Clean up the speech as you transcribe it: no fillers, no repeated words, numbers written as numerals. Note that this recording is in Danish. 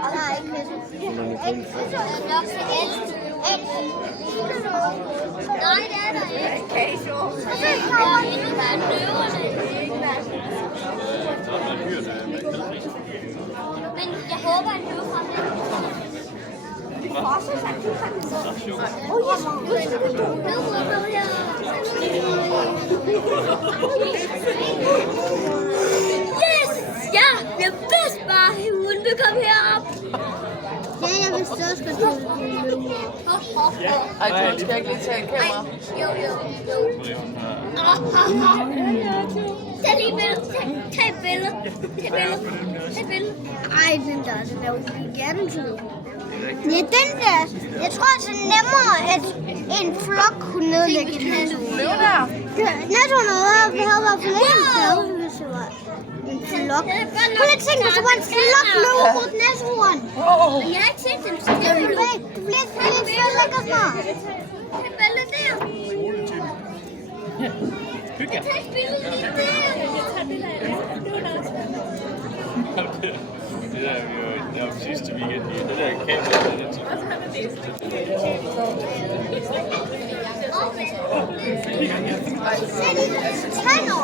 Nej, ikke nej, det er der ikke. Men jeg håber, at løve fra Yes! Ja, vi er bedst bare. Hun vil komme herop. Ja, jeg vil også godt løve. Ej, du skal ikke lige tage en kamera. Jo. Tag lige et billede. Tag et billede. Tag et billede. Ej, den der er gigantisk. Ja, den der. Jeg tror, det er nemmere, at en flok kunne nedlægge en natur. Løv der. Naturen havde i hvert fald ikke en flok, hvis det var en flok. Prøv lige at tænke, hvis det var en flok løve mod naturen. Men jeg har ikke set dem, så det er jo løve. Du bliver ikke lækker snart. Tag et billede der. Tag et billede lige der. Det der er jo sidste weekend i det der kamera. Sæt i tænder.